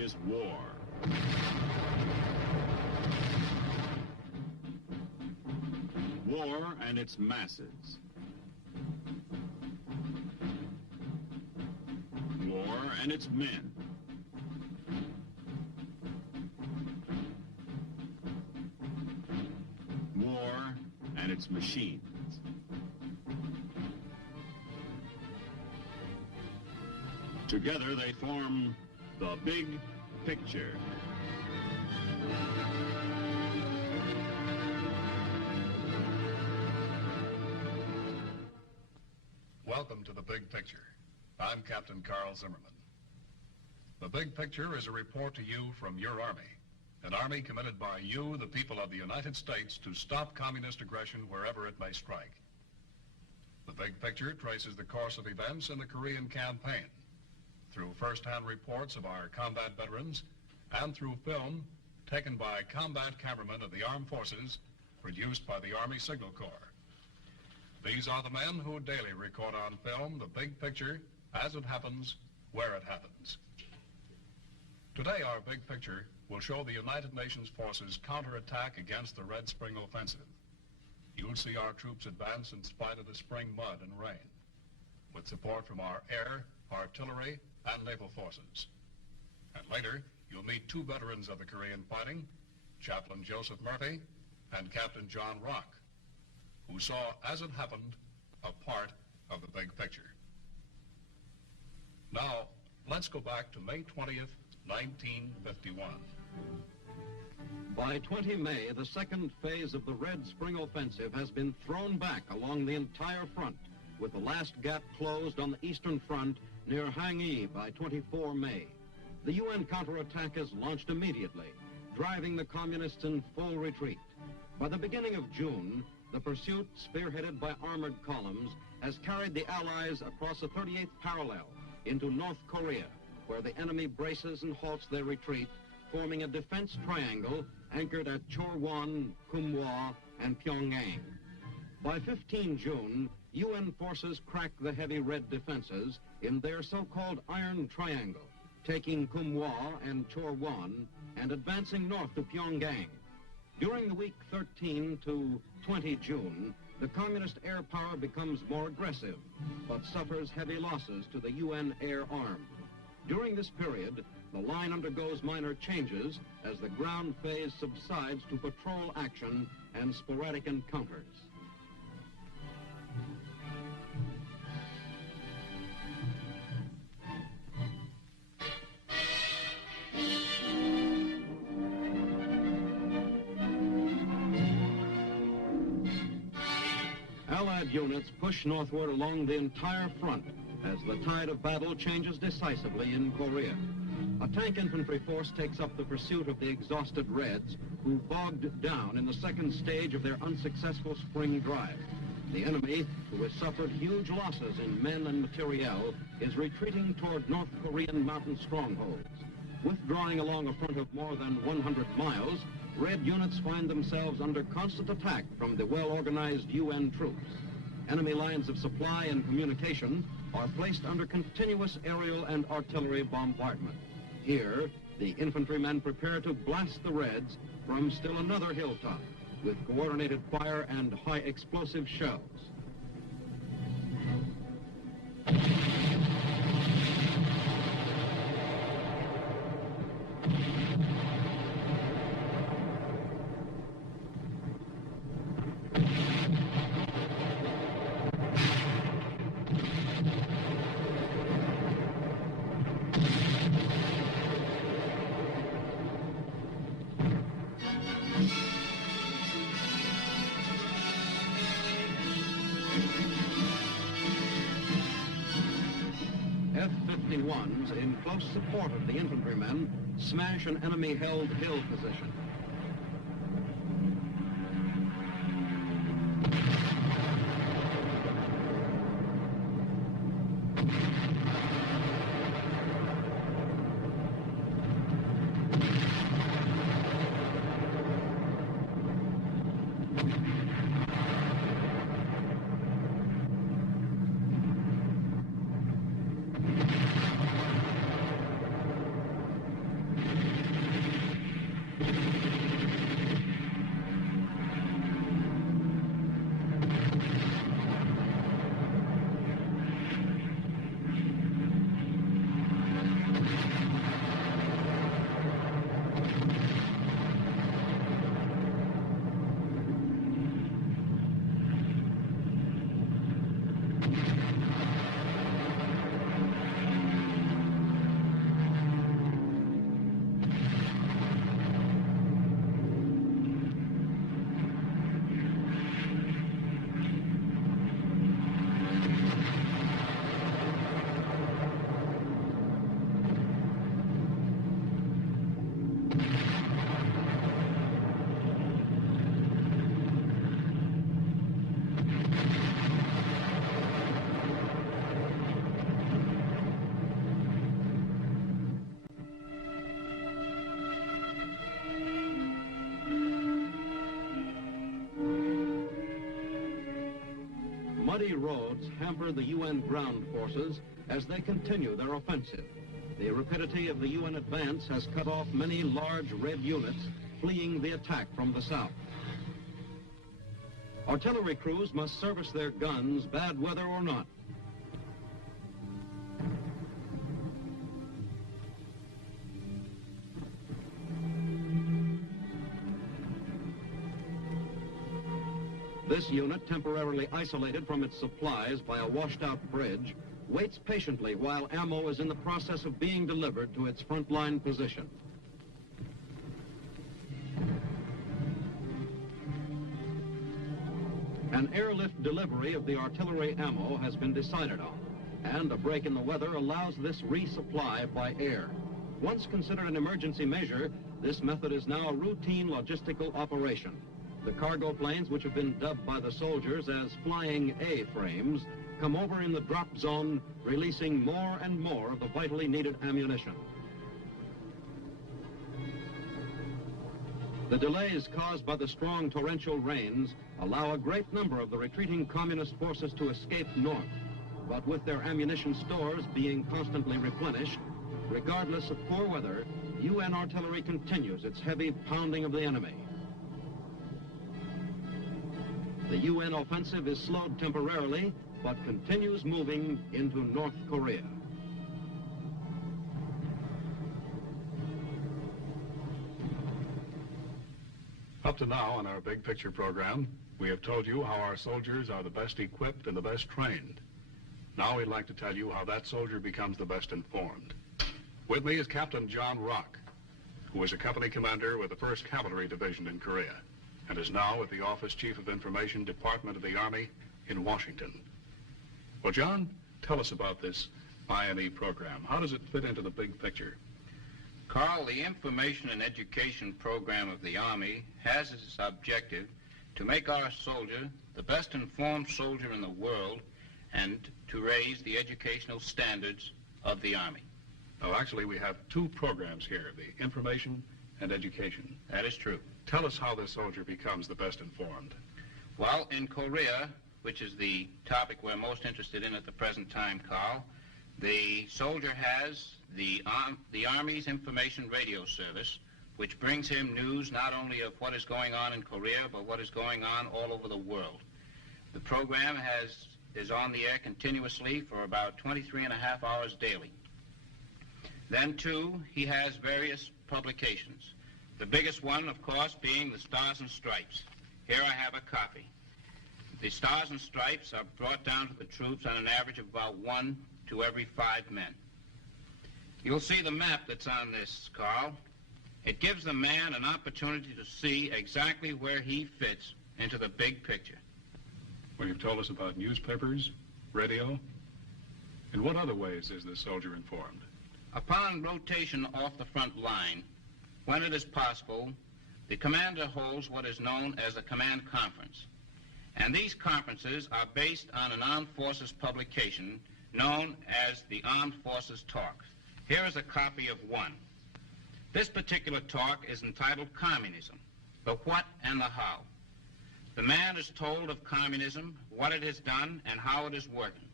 is war. War and its masses. War and its men. War and its machines. Together they form the big picture. Welcome to the Big Picture. I'm Captain Carl Zimmerman. The Big Picture is a report to you from your Army, an Army committed by you, the people of the United States, to stop communist aggression wherever it may strike. The Big Picture traces the course of events in the Korean campaign through first-hand reports of our combat veterans and through film taken by combat cameramen of the armed forces produced by the Army Signal Corps. These are the men who daily record on film the big picture as it happens, where it happens. Today, our big picture will show the United Nations forces counterattack against the Red Spring offensive. You'll see our troops advance in spite of the spring mud and rain, with support from our air, artillery, and naval forces. And later, you'll meet two veterans of the Korean fighting, Chaplain Joseph Murphy and Captain John Rock, who saw, as it happened, a part of the big picture. Now, let's go back to May 20th, 1951. By 20 May, the second phase of the Red Spring Offensive has been thrown back along the entire front, with the last gap closed on the Eastern Front near Hangui by 24 May. The UN counterattack is launched immediately, driving the communists in full retreat. By the beginning of June, the pursuit, spearheaded by armored columns, has carried the Allies across the 38th parallel into North Korea, where the enemy braces and halts their retreat, forming a defense triangle anchored at Chorwon, Kumhwa, and Pyongyang. By 15 June, UN forces crack the heavy red defenses in their so-called Iron Triangle, taking Kumhwa and Chorwon and advancing north to Pyongyang. During the week 13 to 20 June, the communist air power becomes more aggressive, but suffers heavy losses to the UN air arm. During this period, the line undergoes minor changes as the ground phase subsides to patrol action and sporadic encounters. Allied units push northward along the entire front as the tide of battle changes decisively in Korea. A tank infantry force takes up the pursuit of the exhausted Reds, who bogged down in the second stage of their unsuccessful spring drive. The enemy, who has suffered huge losses in men and materiel, is retreating toward North Korean mountain strongholds. Withdrawing along a front of more than 100 miles, Red units find themselves under constant attack from the well-organized UN troops. Enemy lines of supply and communication are placed under continuous aerial and artillery bombardment. Here, the infantrymen prepare to blast the Reds from still another hilltop with coordinated fire and high explosive shells. F-51s, in close support of the infantrymen, smash an enemy-held hill position. Muddy roads hamper the UN ground forces as they continue their offensive. The rapidity of the UN advance has cut off many large red units fleeing the attack from the south. Artillery crews must service their guns, bad weather or not. This unit, temporarily isolated from its supplies by a washed-out bridge, waits patiently while ammo is in the process of being delivered to its frontline position. An airlift delivery of the artillery ammo has been decided on, and a break in the weather allows this resupply by air. Once considered an emergency measure, this method is now a routine logistical operation. The cargo planes, which have been dubbed by the soldiers as flying A-frames, come over in the drop zone, releasing more and more of the vitally needed ammunition. The delays caused by the strong torrential rains allow a great number of the retreating communist forces to escape north. But with their ammunition stores being constantly replenished, regardless of poor weather, UN artillery continues its heavy pounding of the enemy. The UN offensive is slowed temporarily, but continues moving into North Korea. Up to now on our Big Picture program, we have told you how our soldiers are the best equipped and the best trained. Now we'd like to tell you how that soldier becomes the best informed. With me is Captain John Rock, who was a company commander with the 1st Cavalry Division in Korea, and is now with the Office Chief of Information Department of the Army in Washington. Well, John, tell us about this INE program. How does it fit into the big picture? Carl, the information and education program of the Army has as its objective to make our soldier the best informed soldier in the world and to raise the educational standards of the Army. Oh, actually, we have two programs here, the information and education. That is true. Tell us how this soldier becomes the best informed. Well, in Korea, which is the topic we're most interested in at the present time, Carl, the soldier has the Army's information radio service, which brings him news not only of what is going on in Korea, but what is going on all over the world. The program is on the air continuously for about 23.5 hours daily. Then, too, he has various publications. The biggest one, of course, being the Stars and Stripes. Here I have a copy. The Stars and Stripes are brought down to the troops on an average of about 1 to every 5 men. You'll see the map that's on this, Carl. It gives the man an opportunity to see exactly where he fits into the big picture. Well, you've told us about newspapers, radio. In what other ways is the soldier informed? Upon rotation off the front line, when it is possible, the commander holds what is known as a command conference. And these conferences are based on an armed forces publication known as the Armed Forces Talk. Here is a copy of one. This particular talk is entitled Communism, the What and the How. The man is told of communism, what it has done, and how it is working.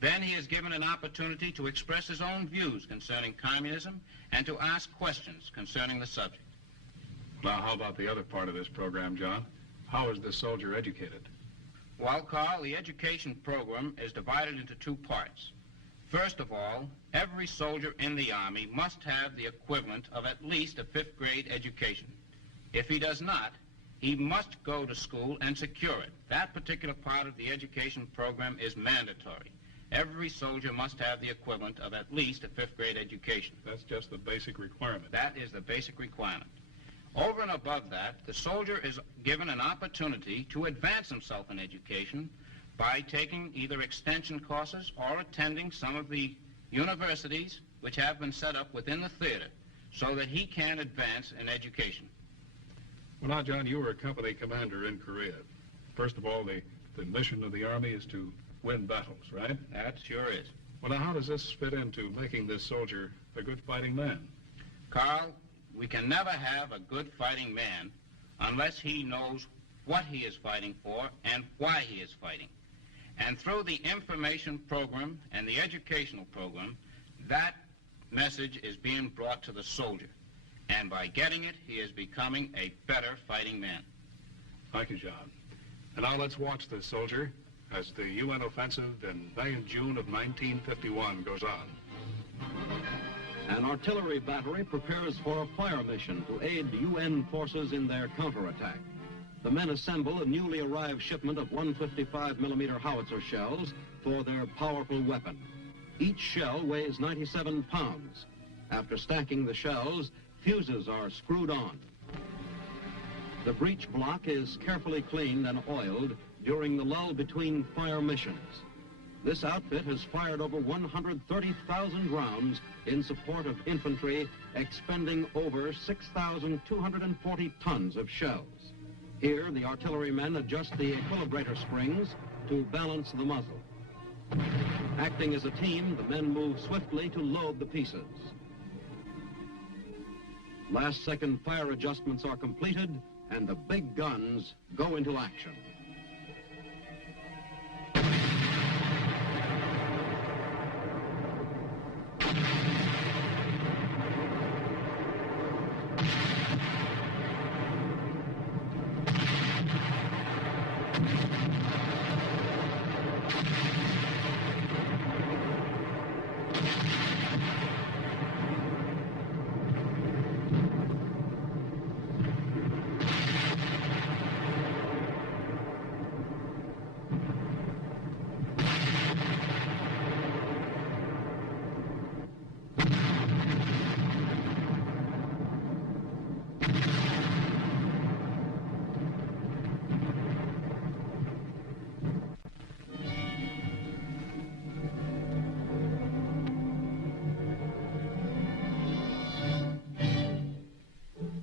Then he is given an opportunity to express his own views concerning communism and to ask questions concerning the subject. Now, how about the other part of this program, John? How is the soldier educated? Well, Carl, the education program is divided into two parts. First of all, every soldier in the Army must have the equivalent of at least a 5th grade education. If he does not, he must go to school and secure it. That particular part of the education program is mandatory. Every soldier must have the equivalent of at least a 5th grade education. That's just the basic requirement. That is the basic requirement. Over and above that, the soldier is given an opportunity to advance himself in education by taking either extension courses or attending some of the universities which have been set up within the theater so that he can advance in education. Well, now, John, you were a company commander in Korea. First of all, the mission of the Army is to win battles, right? That sure is. Well, now, how does this fit into making this soldier a good fighting man? Carl, we can never have a good fighting man unless he knows what he is fighting for and why he is fighting. And through the information program and the educational program, that message is being brought to the soldier. And by getting it, he is becoming a better fighting man. Thank you, John. And now let's watch this soldier as the UN offensive in May and June of 1951 goes on. An artillery battery prepares for a fire mission to aid UN forces in their counterattack. The men assemble a newly arrived shipment of 155mm howitzer shells for their powerful weapon. Each shell weighs 97 pounds. After stacking the shells, fuses are screwed on. The breech block is carefully cleaned and oiled during the lull between fire missions. This outfit has fired over 130,000 rounds in support of infantry, expending over 6,240 tons of shells. Here, the artillerymen adjust the equilibrator springs to balance the muzzle. Acting as a team, the men move swiftly to load the pieces. Last-second fire adjustments are completed, and the big guns go into action.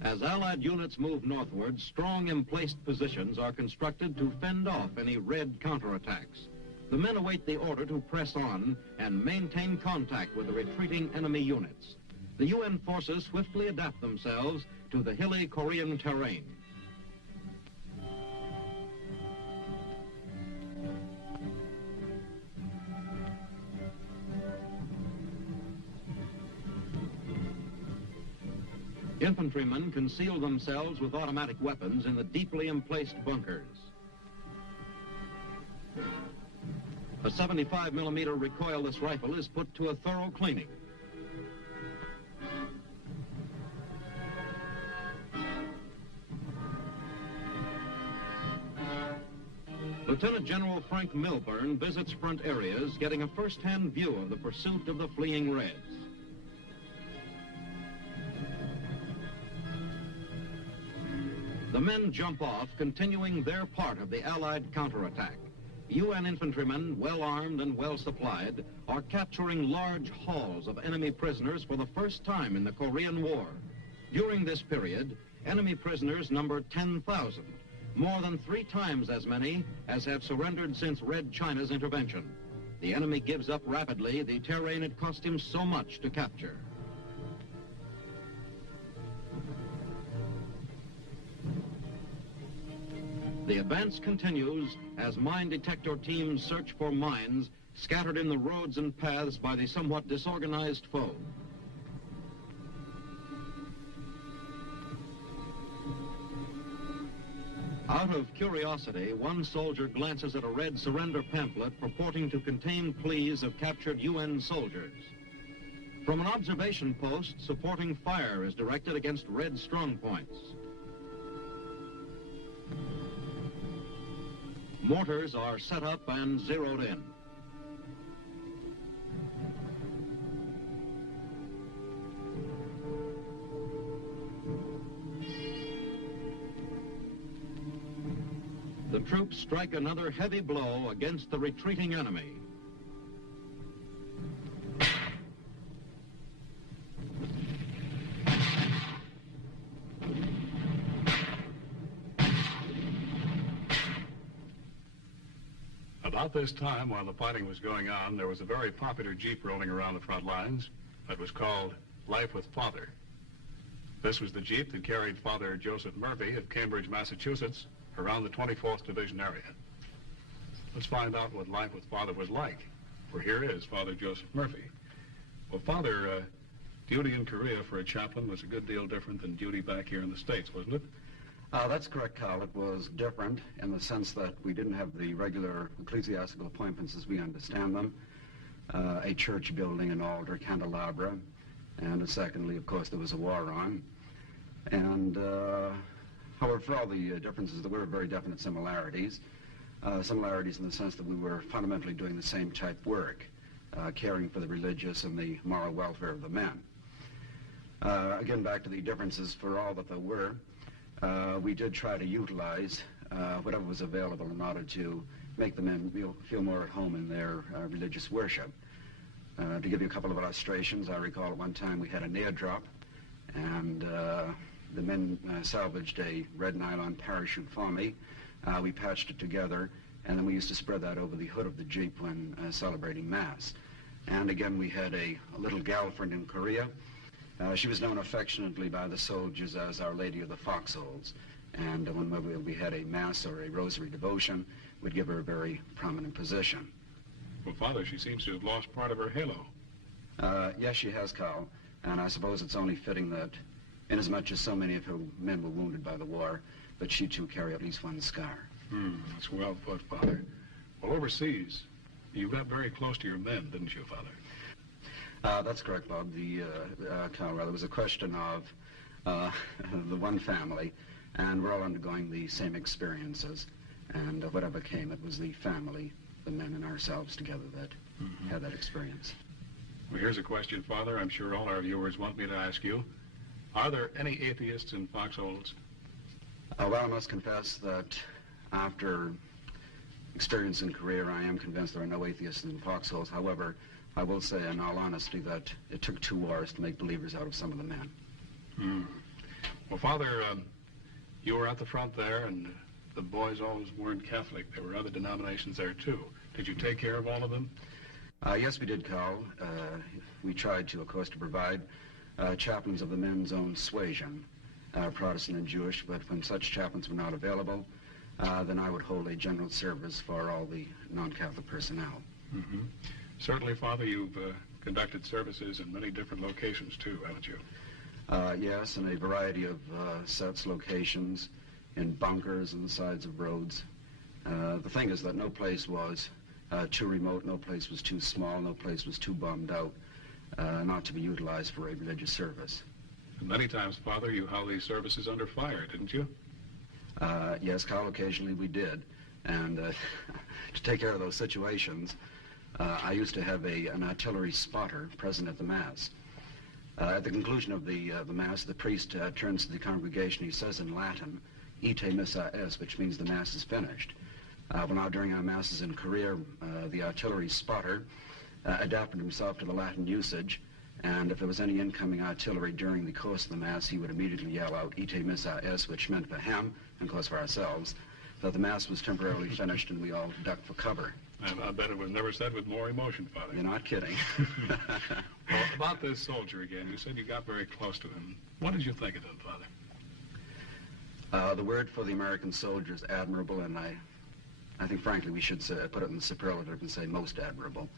As Allied units move northward, strong emplaced positions are constructed to fend off any Red counterattacks. The men await the order to press on and maintain contact with the retreating enemy units. The UN forces swiftly adapt themselves to the hilly Korean terrain. Infantrymen conceal themselves with automatic weapons in the deeply emplaced bunkers. A 75mm recoilless rifle is put to a thorough cleaning. Lieutenant General Frank Milburn visits front areas, getting a first-hand view of the pursuit of the fleeing Reds. The men jump off, continuing their part of the Allied counterattack. UN infantrymen, well-armed and well-supplied, are capturing large hauls of enemy prisoners for the first time in the Korean War. During this period, enemy prisoners number 10,000, more than 3 times as many as have surrendered since Red China's intervention. The enemy gives up rapidly the terrain it cost him so much to capture. The advance continues as mine detector teams search for mines scattered in the roads and paths by the somewhat disorganized foe. Out of curiosity, one soldier glances at a red surrender pamphlet purporting to contain pleas of captured UN soldiers. From an observation post, supporting fire is directed against red strongpoints. Mortars are set up and zeroed in. The troops strike another heavy blow against the retreating enemy. About this time, while the fighting was going on, there was a very popular Jeep rolling around the front lines that was called Life with Father. This was the Jeep that carried Father Joseph Murphy of Cambridge, Massachusetts, around the 24th Division area. Let's find out what life with Father was like. For here is Father Joseph Murphy. Well, Father, duty in Korea for a chaplain was a good deal different than duty back here in the States, wasn't it? That's correct, Carl. It was different in the sense that we didn't have the regular ecclesiastical appointments as we understand them. A church building, an altar, candelabra, and secondly, of course, there was a war on. And however, for all the differences, there were very definite similarities. Similarities in the sense that we were fundamentally doing the same type work, caring for the religious and the moral welfare of the men. Again, back to the differences for all that there were, we did try to utilize whatever was available in order to make the men feel more at home in their religious worship. To give you a couple of illustrations, I recall at one time we had a near drop, and the men salvaged a red nylon parachute for me. We patched it together, and then we used to spread that over the hood of the Jeep when celebrating Mass. And again, we had a little gal friend in Korea. She was known affectionately by the soldiers as Our Lady of the Foxholes. And whenever we had a Mass or a rosary devotion, we'd give her a very prominent position. Well, Father, she seems to have lost part of her halo. Yes, she has, Carl. And I suppose it's only fitting that, inasmuch as so many of her men were wounded by the war, that she too carry at least one scar. That's well put, Father. Well, overseas, you got very close to your men, didn't you, Father? That's correct, Bob. Carl, there was a question of the one family, and we're all undergoing the same experiences. And whatever came, it was the family, the men and ourselves together that had that experience. Well, here's a question, Father, I'm sure all our viewers want me to ask you. Are there any atheists in foxholes? Well, I must confess that after experience in Korea, I am convinced there are no atheists in foxholes. However, I will say in all honesty that it took 2 wars to make believers out of some of the men. Well, Father, you were at the front there, and the boys always weren't Catholic. There were other denominations there, too. Did you take care of all of them? Yes, we did, Carl. We tried to, of course, to provide chaplains of the men's own suasion, Protestant and Jewish, but when such chaplains were not available, then I would hold a general service for all the non-Catholic personnel. Certainly, Father, you've conducted services in many different locations, too, haven't you? Yes, in a variety of sets, locations, in bunkers and the sides of roads. The thing is that no place was too remote, no place was too small, no place was too bombed out not to be utilized for a religious service. And many times, Father, you held these services under fire, didn't you? Yes, Carl, occasionally we did. And to take care of those situations, I used to have an artillery spotter present at the Mass. At the conclusion of the Mass, the priest turns to the congregation. He says in Latin, "Ite missa est," which means the Mass is finished. Well, now during our Masses in Korea, the artillery spotter adapted himself to the Latin usage, and if there was any incoming artillery during the course of the Mass, he would immediately yell out, "Ite missa est," which meant for him, and of course for ourselves, that the Mass was temporarily finished and we all ducked for cover. And I bet it was never said with more emotion, Father. You're not kidding. Well, about this soldier again, you said you got very close to him. What did you think of him, Father? The word for the American soldier is admirable, and I think, frankly, we should put it in the superlative and say most admirable.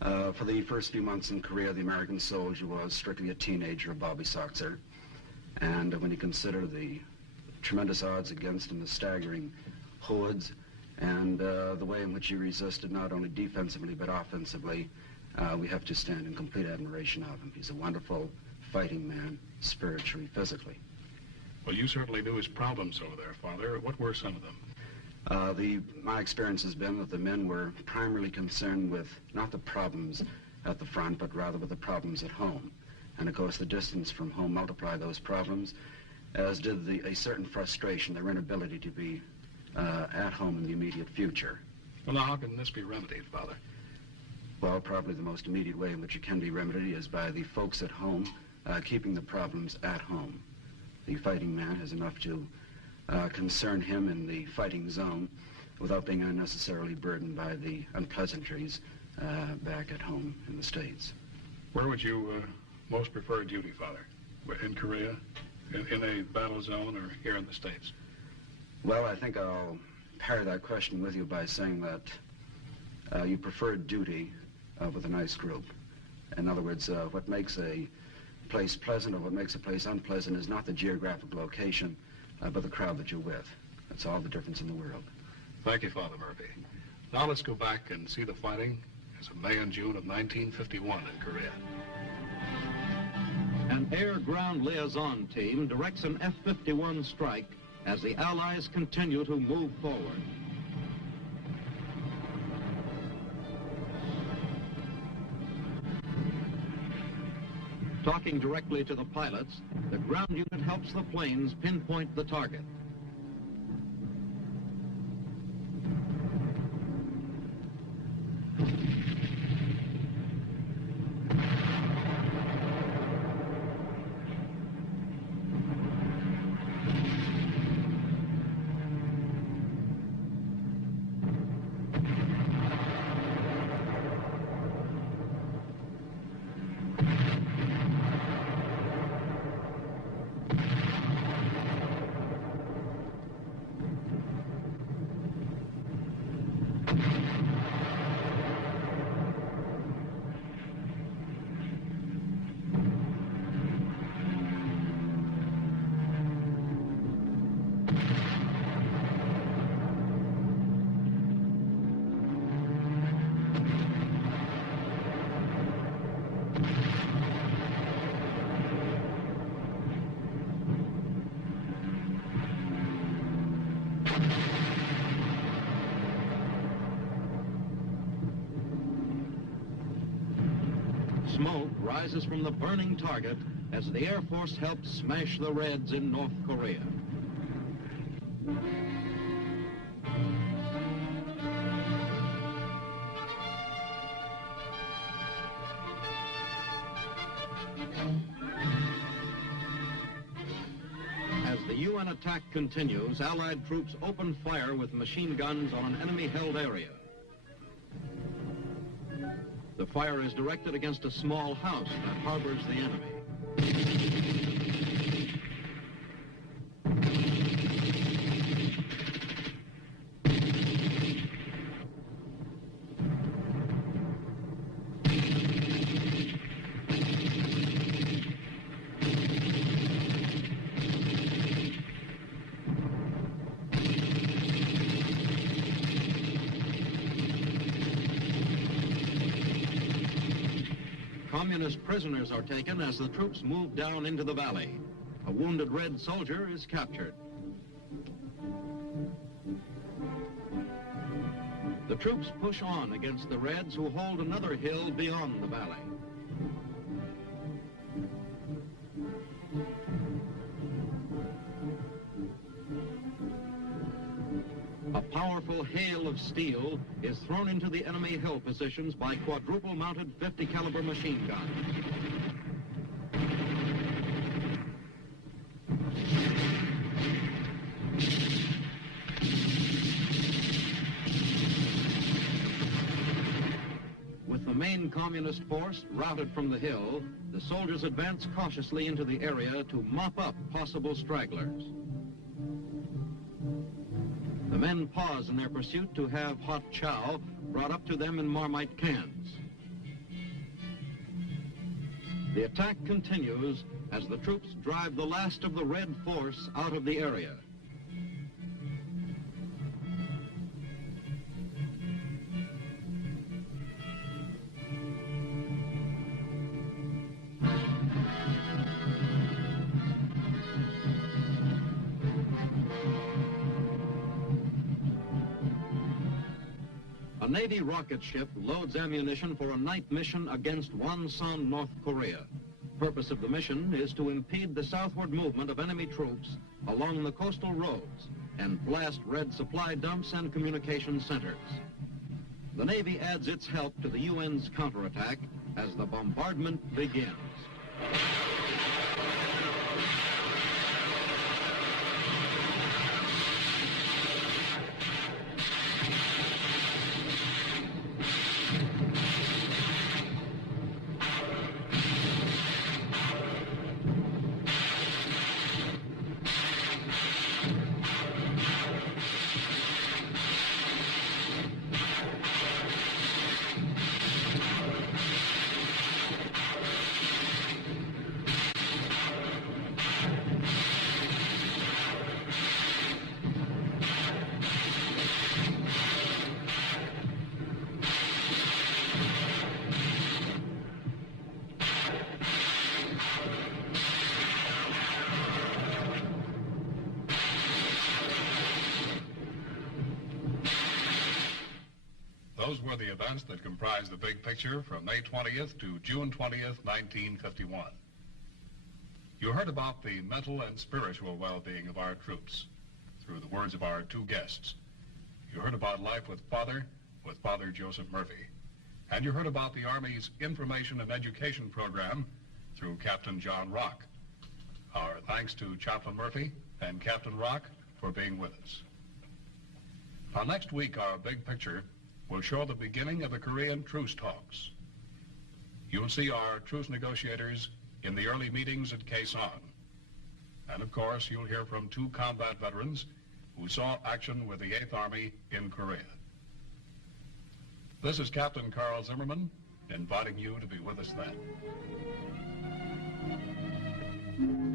For the first few months in Korea, the American soldier was strictly a teenager, a Bobby Soxer. And when you consider the tremendous odds against him, the staggering hordes, and the way in which he resisted not only defensively but offensively. We have to stand in complete admiration of him. He's a wonderful fighting man, spiritually, physically. Well, you certainly knew his problems over there, Father. What were some of them? My experience has been that the men were primarily concerned with not the problems at the front, but rather with the problems at home. And of course, the distance from home multiplied those problems, as did a certain frustration, their inability to be at home in the immediate future. Well, now, how can this be remedied, Father? Well, probably the most immediate way in which it can be remedied is by the folks at home keeping the problems at home. The fighting man has enough to concern him in the fighting zone without being unnecessarily burdened by the unpleasantries back at home in the States. Where would you most prefer duty, Father? In Korea, in a battle zone, or here in the States? Well, I think I'll pair that question with you by saying that you prefer duty with a nice group. In other words, what makes a place pleasant or what makes a place unpleasant is not the geographic location, but the crowd that you're with. That's all the difference in the world. Thank you, Father Murphy. Now let's go back and see the fighting as of May and June of 1951 in Korea. An air-ground liaison team directs an F-51 strike as the Allies continue to move forward. Talking directly to the pilots, the ground unit helps the planes pinpoint the target. Smoke rises from the burning target as the Air Force helps smash the Reds in North Korea. As the UN attack continues, Allied troops open fire with machine guns on an enemy-held area. The fire is directed against a small house that harbors the enemy. Communist prisoners are taken as the troops move down into the valley. A wounded Red soldier is captured. The troops push on against the Reds, who hold another hill beyond the valley. A powerful hail of steel is thrown into the enemy hill positions by quadruple-mounted 50 caliber machine guns. With the main communist force routed from the hill, the soldiers advance cautiously into the area to mop up possible stragglers. The men pause in their pursuit to have hot chow brought up to them in Marmite cans. The attack continues as the troops drive the last of the Red force out of the area. A Navy rocket ship loads ammunition for a night mission against Wonsan, North Korea. Purpose of the mission is to impede the southward movement of enemy troops along the coastal roads and blast Red supply dumps and communication centers. The Navy adds its help to the UN's counterattack as the bombardment begins. Those were the events that comprise the big picture from May 20th to June 20th, 1951. You heard about the mental and spiritual well-being of our troops through the words of our two guests. You heard about life with Father Joseph Murphy. And you heard about the Army's information and education program through Captain John Rock. Our thanks to Chaplain Murphy and Captain Rock for being with us. Now, next week, our big picture will show the beginning of the Korean truce talks. You'll see our truce negotiators in the early meetings at Kaesong. And of course, you'll hear from two combat veterans who saw action with the 8th Army in Korea. This is Captain Carl Zimmerman, inviting you to be with us then.